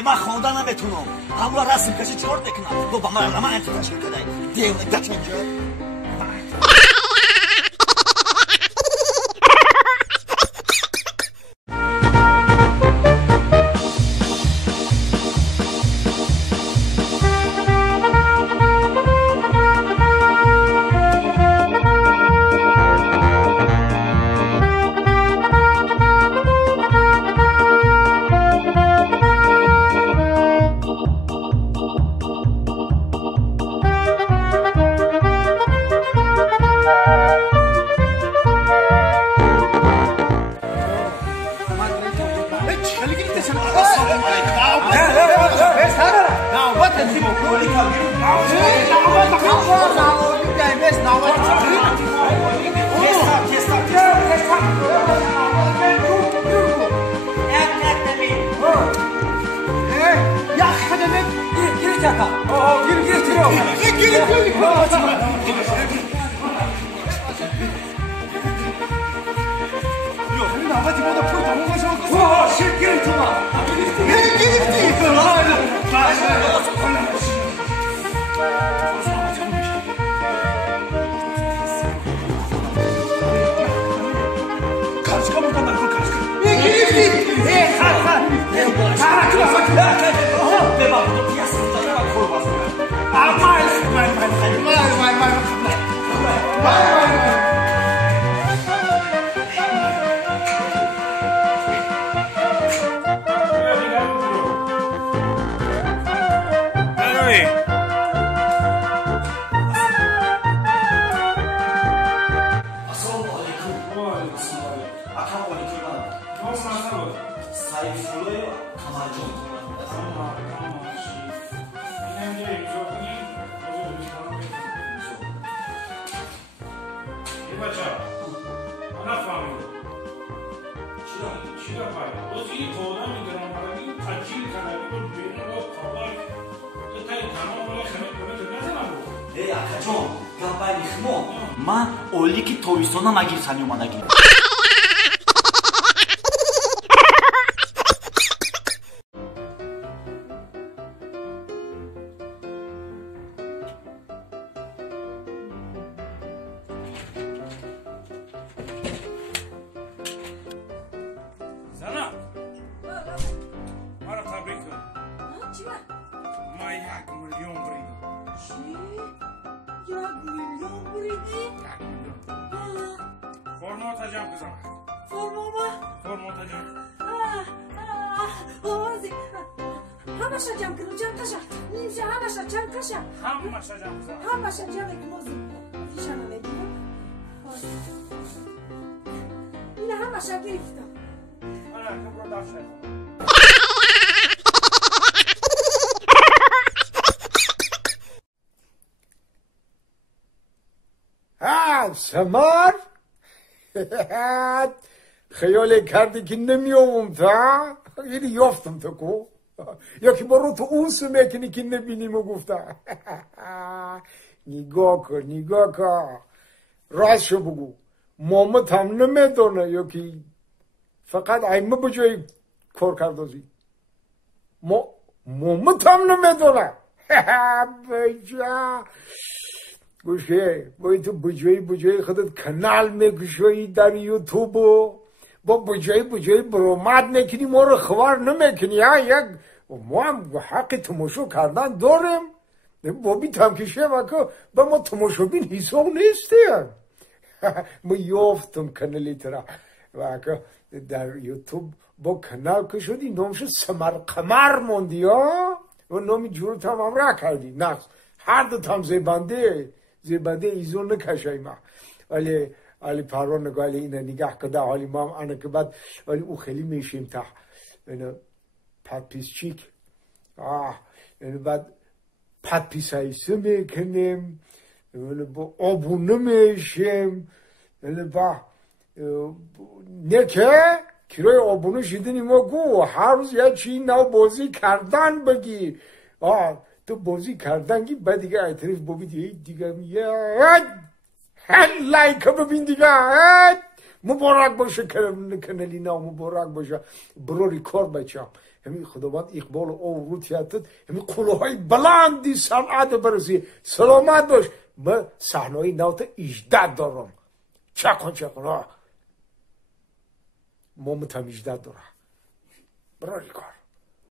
من خدا نمیتونم همون رسم کشی چهار بکنم تو با من انت تشکیل کدای دیونه دت اینجا من اولی که تویستونا مگیر سنی اومدگی زنا مرا تبریک کن چی؟ ما 1 میلیون بریدم چی؟ 1 میلیون بریدی؟ 1 میلیون فرمات جمع بزن فرمات جمع آوازی همشا جمع کنم جمع کشا نیمشه همشا جمع کشا همشا جمع بزن همشا جمع کنم دیشانه بگیرم اینه همشا گرفتم آره که برو داشت سمر خیال کردی که نمیامم تا یعنی یافتم تا کو یکی برو تو اون سمکنی که نبینیم و گفتم نگاه کن راستشو بگو مامت هم نمیدونه یکی فقط ایمه بجای کار کردازی مامت هم نمیدونه بجا گوشه باید تو بجای خودت کانال میکشوی در یوتیوب با بجای برامد میکنی ما رو خبر نمیکنی ما هم حق تماشا کردن داریم بابی تمکشه وکا با ما تماشابین حساب نیستیم ما یافتم کانالی ترا وکا در یوتیوب با کانال کشودی نامش سمر قمر موندی ها و نامی جورت هم را کردی نقص هر دو تام زیبنده ایزون نکشای ما ولی پروا نگاه اینه نگاه کده حالی ما هم که بعد ولی او خیلی میشیم تا پت پیس چیک بعد پت پیس هایسه میکنیم با آبونه میشیم با نکه کرای آبونه شیدنی ما گو هر روز یه چی نو بازی کردن بگی تو بازی کردن گی بعد دیگه اعتراف ببین دیگه لایک ببین دیگه مبارک باشه کنلی نه مبارک باشه برو ریکارد بچم همین خداوند اقبال او رو تیاتت همین قلوهای بلندی صنعت برسی سلامت باش من صحنه‌های نوت 18 دارم چه کن ما متم 18 دارم برو ریکارد